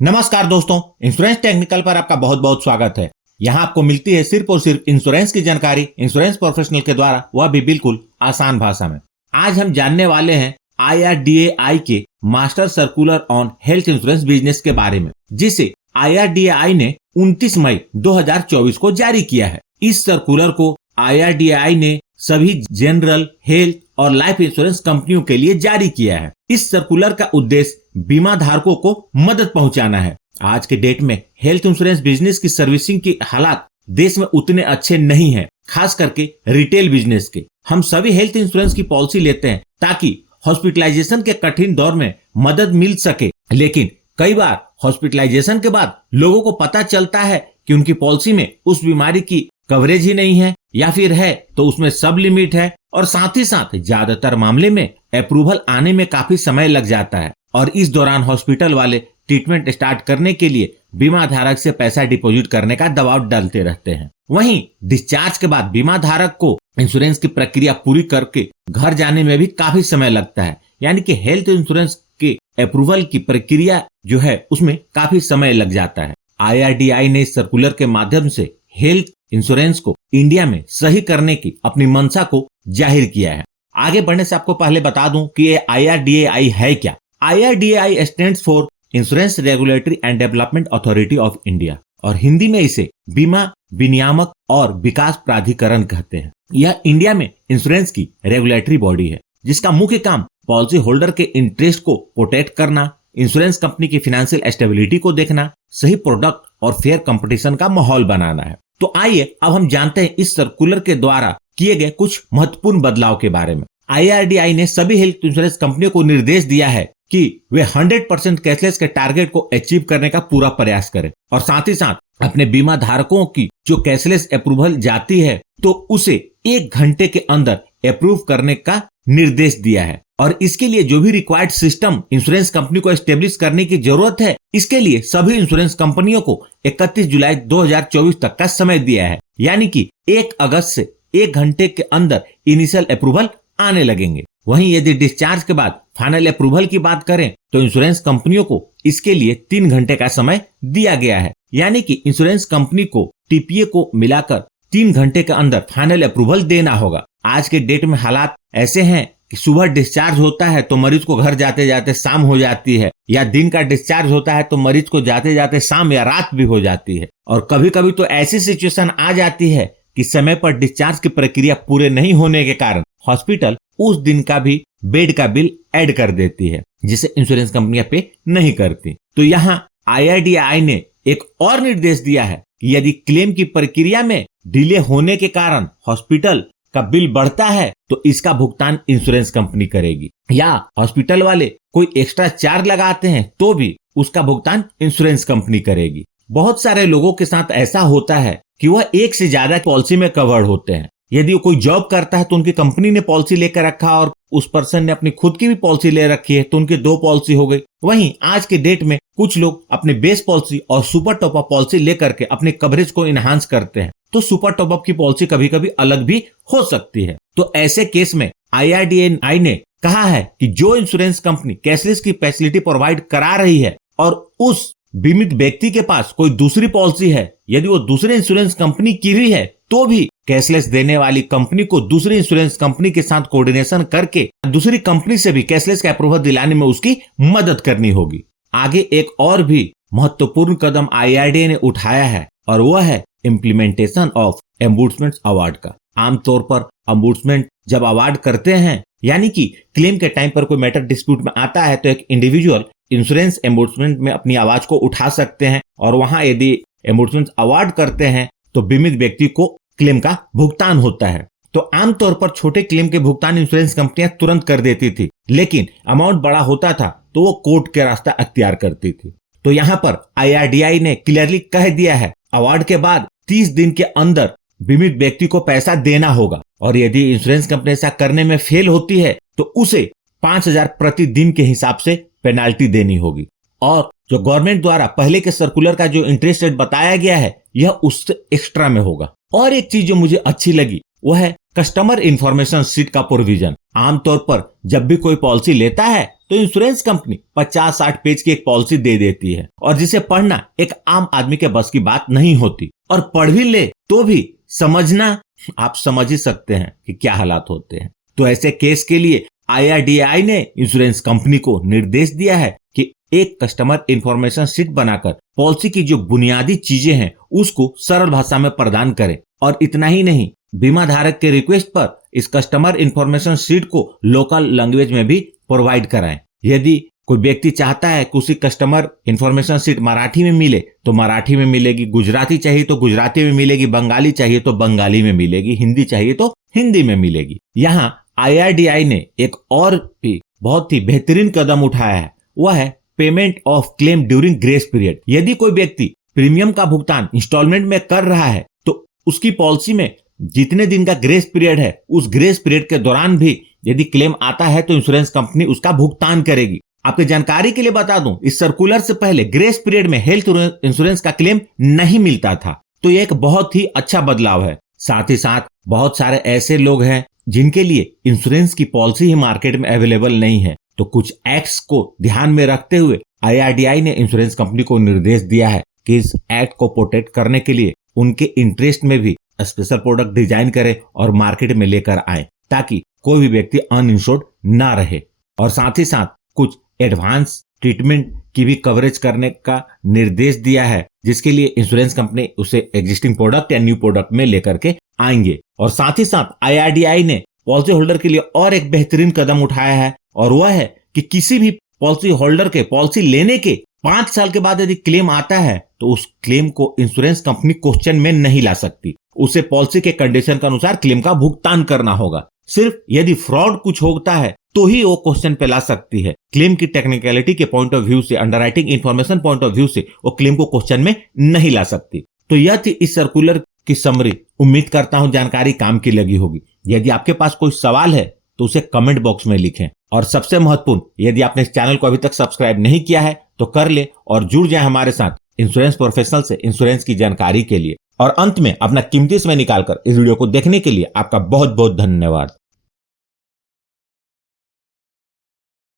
नमस्कार दोस्तों, insurance technical पर आपका बहुत बहुत स्वागत है। यहाँ आपको मिलती है सिर्फ और सिर्फ इंश्योरेंस की जानकारी इंश्योरेंस प्रोफेशनल के द्वारा, वह भी बिल्कुल आसान भाषा में। आज हम जानने वाले हैं IRDAI के master circular on health insurance business के बारे में, जिसे IRDAI ने 29 मई 2024 को जारी किया है। इस सर्कुलर को IRDAI ने सभी जनरल, हेल्थ और लाइफ इंश्योरेंस कंपनियों के लिए जारी किया है। इस सर्कुलर का उद्देश्य बीमा धारकों को मदद पहुंचाना है। आज के डेट में हेल्थ इंश्योरेंस बिजनेस की सर्विसिंग की हालात देश में उतने अच्छे नहीं हैं, खास करके रिटेल बिजनेस के। हम सभी हेल्थ इंश्योरेंस की पॉलिसी लेते हैं ताकि हॉस्पिटलाइजेशन के कठिन दौर में मदद मिल सके, लेकिन कई बार हॉस्पिटलाइजेशन के बाद लोगों को पता चलता है कि उनकी पॉलिसी में उस बीमारी की कवरेज ही नहीं है, या फिर है तो उसमें सब लिमिट है, और साथ ही साथ ज्यादातर मामले में अप्रूवल आने में काफी समय लग जाता है। और इस दौरान हॉस्पिटल वाले ट्रीटमेंट स्टार्ट करने के लिए बीमा धारक से पैसा डिपॉजिट करने का दबाव डालते रहते हैं। वहीं डिस्चार्ज के बाद बीमा धारक को इंश्योरेंस की प्रक्रिया पूरी करके घर जाने में भी काफी समय लगता है, यानी कि हेल्थ इंश्योरेंस के अप्रूवल की प्रक्रिया जो है उसमें काफी समय लग जाता है। IRDAI ने इस सर्कुलर के माध्यम से हेल्थ इंश्योरेंस को इंडिया में सही करने की अपनी मंशा को जाहिर किया है। आगे बढ़ने से आपको पहले बता दूं कि ये IRDAI है क्या। IRDAI stands for insurance regulatory and development authority of India, और हिंदी में इसे बीमा विनियामक और विकास प्राधिकरण कहते हैं। यह इंडिया में इंश्योरेंस की रेगुलेटरी बॉडी है, जिसका मुख्य काम पॉलिसी होल्डर के इंटरेस्ट को प्रोटेक्ट करना, इंश्योरेंस कंपनी की फाइनेंशियल स्टेबिलिटी को देखना, सही प्रोडक्ट और फेयर कंपटीशन का माहौल बनाना है। तो आइए अब हम जानते हैं इस सर्कुलर के द्वारा किए गए कुछ महत्वपूर्ण बदलाव के बारे में। IRDAI ने सभी हेल्थ इंश्योरेंस कंपनियों को निर्देश दिया है कि वे 100% कैशलेस के टारगेट को अचीव करने का पूरा प्रयास करें, और साथ ही साथ अपने बीमा धारकों की जो कैशलेस अप्रूवल जाती है तो उसे 1 घंटे के अंदर अप्रूव करने का निर्देश दिया है। और इसके लिए जो भी रिक्वायर्ड सिस्टम इंश्योरेंस कंपनी को एस्टेब्लिश करने की जरूरत है, इसके लिए सभी इंश्योरेंस कंपनियों को 31 जुलाई 2024 तक का समय दिया है, यानी कि 1 अगस्त से 1 घंटे के अंदर इनिशियल अप्रूवल आने लगेंगे। वहीं यदि डिस्चार्ज के बाद फाइनल अप्रूवल की बात करें तो इंश्योरेंस कंपनियों को इसके लिए 3 घंटे का समय दिया गया है, यानी कि इंश्योरेंस कंपनी को TPA को मिलाकर 3 घंटे के अंदर फाइनल अप्रूवल देना होगा। आज के डेट में हालात ऐसे हैं कि सुबह डिस्चार्ज होता है तो मरीज को घर जाते जाते शाम हो जाती है, या दिन का डिस्चार्ज होता है तो मरीज को जाते जाते शाम या रात भी हो जाती है। और कभी कभी तो ऐसी सिचुएशन आ जाती है कि समय पर डिस्चार्ज की प्रक्रिया पूरे नहीं होने के कारण हॉस्पिटल उस दिन का भी बेड का बिल ऐड कर देती है, जिसे इंश्योरेंस कंपनियां पे नहीं करती। तो यहाँ IRDAI ने एक और निर्देश दिया है कि यदि क्लेम की प्रक्रिया में डिले होने के कारण हॉस्पिटल का बिल बढ़ता है तो इसका भुगतान इंश्योरेंस कंपनी करेगी, या हॉस्पिटल वाले कोई एक्स्ट्रा चार्ज लगाते हैं तो भी उसका भुगतान इंश्योरेंस कंपनी करेगी। बहुत सारे लोगों के साथ ऐसा होता है कि वह एक से ज्यादा पॉलिसी में कवर्ड होते हैं। यदि वो कोई जॉब करता है तो उनकी कंपनी ने पॉलिसी लेकर रखा, और उस पर्सन ने अपनी खुद की भी पॉलिसी ले रखी है, तो उनकी 2 पॉलिसी हो गई। वहीं आज के डेट में कुछ लोग अपने बेस पॉलिसी और सुपर टॉपअप पॉलिसी लेकर के अपने कवरेज को इनहांस करते हैं, तो सुपर टॉपअप की पॉलिसी कभी कभी अलग भी हो सकती है। तो ऐसे केस में IRDAI ने कहा है कि जो इंश्योरेंस कंपनी कैशलेस की फैसिलिटी प्रोवाइड करा रही है और उस बीमित व्यक्ति के पास कोई दूसरी पॉलिसी है, यदि वो दूसरे इंश्योरेंस कंपनी की भी है, तो भी कैशलेस देने वाली कंपनी को दूसरी इंश्योरेंस कंपनी के साथ कोऑर्डिनेशन करके दूसरी कंपनी से भी कैशलेस का अप्रूवल दिलाने में उसकी मदद करनी होगी। आगे एक और भी महत्वपूर्ण कदम IRDAI ने उठाया है, और वह है इम्प्लीमेंटेशन ऑफ एम्बुड्समेंट अवार्ड का। आमतौर पर एम्बुड्समेंट जब अवार्ड करते हैं, यानी कि क्लेम के टाइम पर कोई मैटर डिस्प्यूट में आता है, तो एक इंडिविजुअल इंश्योरेंस एम्बुड्समेंट में अपनी आवाज को उठा सकते हैं, और वहां यदि एम्बुड्समेंट अवार्ड करते हैं तो बीमित व्यक्ति को क्लेम का भुगतान होता है। तो आमतौर पर छोटे क्लेम के भुगतान इंश्योरेंस कंपनियां तुरंत कर देती थी, लेकिन अमाउंट बड़ा होता था तो वो कोर्ट के रास्ता अख्तियार करती थी। तो यहाँ पर IRDAI ने क्लियरली कह दिया है, अवार्ड के बाद 30 दिन के अंदर बीमित व्यक्ति को पैसा देना होगा, और यदि इंश्योरेंस कंपनी ऐसा करने में फेल होती है तो उसे 5,000 प्रति दिन के हिसाब से पेनाल्टी देनी होगी। और जो गवर्नमेंट द्वारा पहले के सर्कुलर का जो इंटरेस्ट रेट बताया गया है, यह उससे एक्स्ट्रा में होगा। और एक चीज जो मुझे अच्छी लगी वह है कस्टमर इंफॉर्मेशन शीट का प्रोविजन। आमतौर पर जब भी कोई पॉलिसी लेता है तो इंश्योरेंस कंपनी 50-60 पेज की एक पॉलिसी दे देती है, और जिसे पढ़ना एक आम आदमी के बस की बात नहीं होती। और पढ़ भी ले तो भी समझना, आप समझ ही सकते हैं कि क्या हालात होते हैं। तो ऐसे केस के लिए IRDAI ने इंश्योरेंस कंपनी को निर्देश दिया है कि एक कस्टमर इंफॉर्मेशन शीट बनाकर पॉलिसी की जो बुनियादी चीजें हैं उसको सरल भाषा में प्रदान करे। और इतना ही नहीं, बीमा धारक के रिक्वेस्ट पर इस कस्टमर इंफॉर्मेशन शीट को लोकल लैंग्वेज में भी प्रोवाइड कराएं। यदि कोई व्यक्ति चाहता है कि उसी कस्टमर इंफॉर्मेशन शीट मराठी में मिले तो मराठी में मिलेगी, गुजराती चाहिए तो गुजराती में मिलेगी, बंगाली चाहिए तो बंगाली में मिलेगी, हिंदी चाहिए तो हिंदी में मिलेगी। यहाँ IRDAI ने एक और भी बहुत ही बेहतरीन कदम उठाया है, वह है payment of claim during grace period. यदि कोई व्यक्ति प्रीमियम का भुगतान इंस्टॉलमेंट में कर रहा है तो उसकी पॉलिसी में जितने दिन का ग्रेस पीरियड है, उस ग्रेस पीरियड के दौरान भी यदि क्लेम आता है तो इंश्योरेंस कंपनी उसका भुगतान करेगी। आपके जानकारी के लिए बता दूं, इस सर्कुलर से पहले ग्रेस पीरियड में हेल्थ इंश्योरेंस का क्लेम नहीं मिलता था, तो ये एक बहुत ही अच्छा बदलाव है। साथ ही साथ बहुत सारे ऐसे लोग हैं जिनके लिए इंश्योरेंस की पॉलिसी ही मार्केट में अवेलेबल नहीं है, तो कुछ एक्ट्स को ध्यान में रखते हुए IRDAI ने इंश्योरेंस कंपनी को निर्देश दिया है कि इस एक्ट को प्रोटेक्ट करने के लिए उनके इंटरेस्ट में भी स्पेशल प्रोडक्ट डिजाइन करें और मार्केट में लेकर आए, ताकि कोई भी व्यक्ति अनइंश्योर्ड ना रहे। और साथ ही साथ कुछ एडवांस ट्रीटमेंट की भी कवरेज करने का निर्देश दिया है, जिसके लिए इंश्योरेंस कंपनी उसे एग्जिस्टिंग प्रोडक्ट या न्यू प्रोडक्ट में लेकर के आएंगे। और साथ ही साथ IRDAI ने पॉलिसी होल्डर के लिए और एक बेहतरीन कदम उठाया है, और वह है कि किसी भी पॉलिसी होल्डर के पॉलिसी लेने के 5 साल के बाद यदि क्लेम आता है तो उस क्लेम को इंश्योरेंस कंपनी क्वेश्चन में नहीं ला सकती। उसे पॉलिसी के कंडीशन के अनुसार क्लेम का भुगतान करना होगा। सिर्फ यदि फ्रॉड कुछ होता है तो ही वो क्वेश्चन पे ला सकती है। क्लेम की टेक्निकलिटी के पॉइंट ऑफ व्यू से, underwriting information point of view से वो क्लेम को क्वेश्चन में नहीं ला सकती। तो यह थी इस सर्कुलर की समरी। उम्मीद करता हूं जानकारी काम की लगी होगी। यदि आपके पास कोई सवाल है तो उसे कमेंट बॉक्स में लिखें। और सबसे महत्वपूर्ण, यदि आपने इस चैनल को अभी तक सब्सक्राइब नहीं किया है तो कर ले और जुड़ जाए हमारे साथ इंश्योरेंस प्रोफेशनल से इंश्योरेंस की जानकारी के लिए। और अंत में अपना कीमती समय निकालकर इस वीडियो को देखने के लिए आपका बहुत बहुत धन्यवाद।